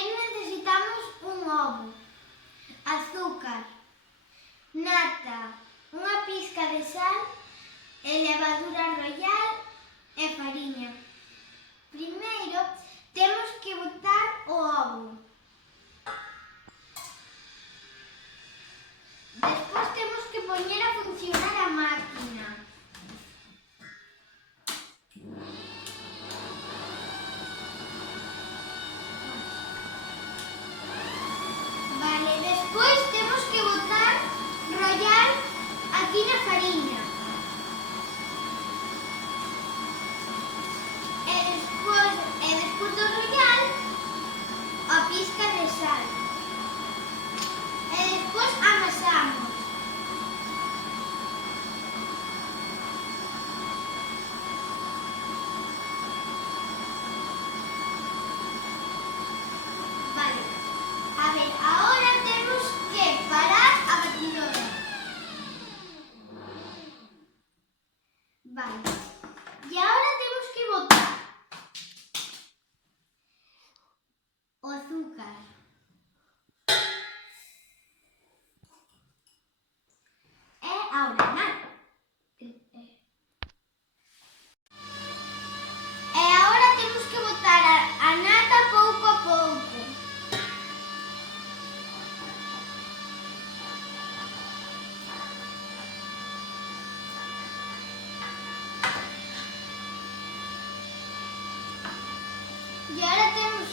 Primeiro necesitamos un ovo, azúcar, nata, unha pizca de sal e levadura royal e fariña. Primeiro temos que botar o ovo. Despois temos que poñer a funcionar a máquina. Vale, despois temos que botar royal aquí na fariña. E despois do royal, a pizca de sal. E despois amasamos. Vale, a ver, ahora temos que parar a batidora. Vale, e ahora temos que botar o azúcar. E ahora nada. E agora temos que botar a nata pouco a pouco. E agora temos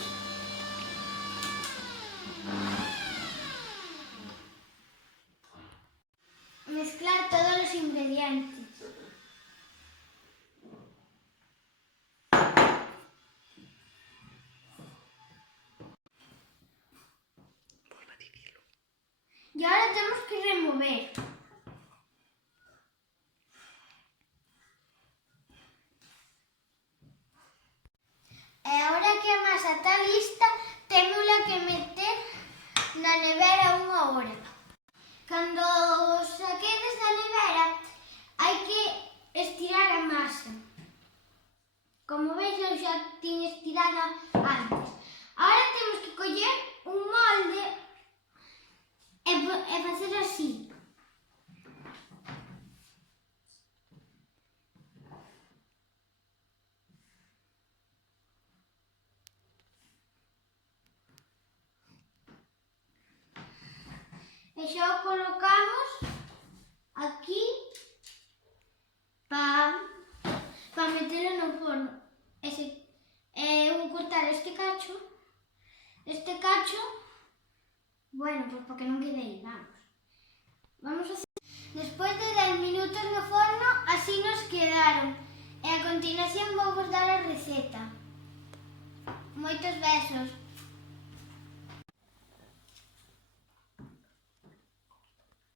mezclar todos os ingredientes. E agora temos que remover. E agora que a masa está lista, témola que meter na nevera 1 hora. Cando saquedes da nevera, hai que estirar a masa. Como veis, eu xa tiña estirada antes. Agora temos que coller un molde e facer así. E xa o colocamos aquí para metelo no forno. Cortar este cacho, bueno, pues para que non quede aí, vamos a hacer. Despois de 10 minutos no forno, así nos quedaron. E a continuación vou vos dar a receta. Moitos besos.